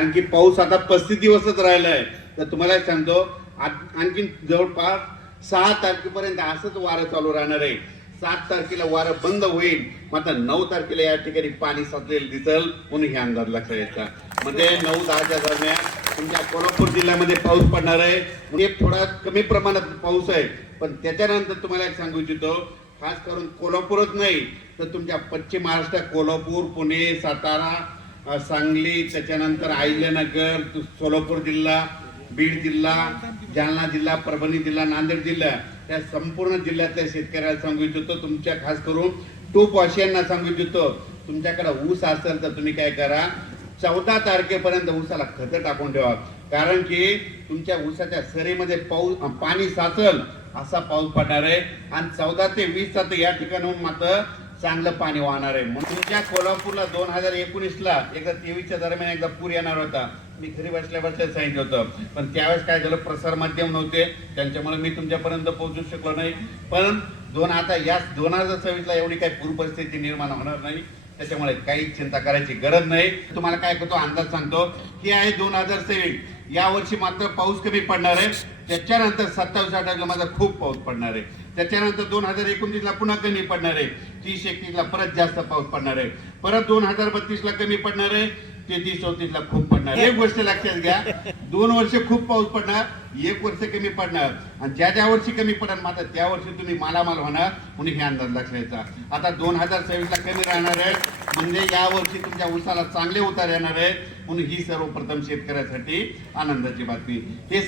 कारण की पाऊस आता 35 दिवसच राहिला आहे. तर तुम्हाला सांगतो आणखी जवळपास 6 तारखेपर्यंत असंच वारं चालू राहणार आहे. 7 तारखेला वारं बंद होईल, मात्र 9 तारखेला या ठिकाणी पाणी साचलेलं दिसल म्हणून हे अंदाज लक्षात यायचा. म्हणजे 9-10च्या दरम्यान तुमच्या कोल्हापूर जिल्ह्यामध्ये पाऊस पडणार आहे. म्हणजे थोडा कमी प्रमाणात पाऊस आहे, पण त्याच्यानंतर तुम्हाला एक सांगू इच्छितो, खास करून कोल्हापूरच नाही तर तुमच्या पश्चिम महाराष्ट्र कोल्हापूर, पुणे, सातारा, सांगली, त्याच्यानंतर अहिल्यानगर, सोलापूर जिल्हा, बीड जिल्हा, जालना जिल्हा, परभणी जिल्हा, नांदेड जिल्हा, त्या संपूर्ण जिल्ह्यातल्या शेतकऱ्याला सांगू इच्छितो, तुमच्या खास करून टोपवासियांना सांगू इच्छितो, तुमच्याकडे ऊस असेल तर तुम्ही काय करा, 14 तारखेपर्यंत ऊसाला खतं टाकून ठेवा. कारण की तुमच्या ऊसाच्या सरीमध्ये पाणी साचल असा पाऊस पडणार आहे आणि 14 ते 20 तर या ठिकाणाहून मात्र चांगलं पाणी वाहणार आहे. म्हणून तुमच्या कोल्हापूरला 2019ला एकदा 23च्या दरम्यान एकदा पूर येणार होता. मी घरी बसल्या सांगितलं होतं, पण त्यावेळेस काय झालं, प्रसार माध्यम नव्हते, त्यांच्यामुळे मी तुमच्यापर्यंत पोहोचू शकलो नाही. पण आता या 2026ला एवढी काही पूर परिस्थिती निर्माण होणार नाही, त्याच्यामुळे काही चिंता करायची गरज नाही. तुम्हाला काय करतो अंदाज सांगतो की आहे 2023 या वर्षी मात्र पाऊस कमी पडणार आहे. त्याच्यानंतर 27-28ला माझा खूप पाऊस पडणार आहे. त्याच्यानंतर 2029ला पुन्हा कमी पडणार आहे. 30-31ला परत जास्त पाऊस पडणार आहे. परत 2032ला कमी पडणार आहे. 33-34ला खूप पडणार. एक गोष्ट लक्षात घ्या, 2 वर्ष खूप पाऊस पडणार, 1 वर्ष कमी पडणार आणि ज्या वर्षी कमी पडणार मात्र त्या वर्षी तुम्ही मालामाल होणार म्हणून हे अंदाज लक्षात घ्यायचा. आता 2026ला कमी राहणार आहे म्हणजे या वर्षी तुमच्या ऊसाला चांगले उतार येणार आहेत म्हणून ही सर्वप्रथम शेतकऱ्यासाठी आनंदाची बातमी. हे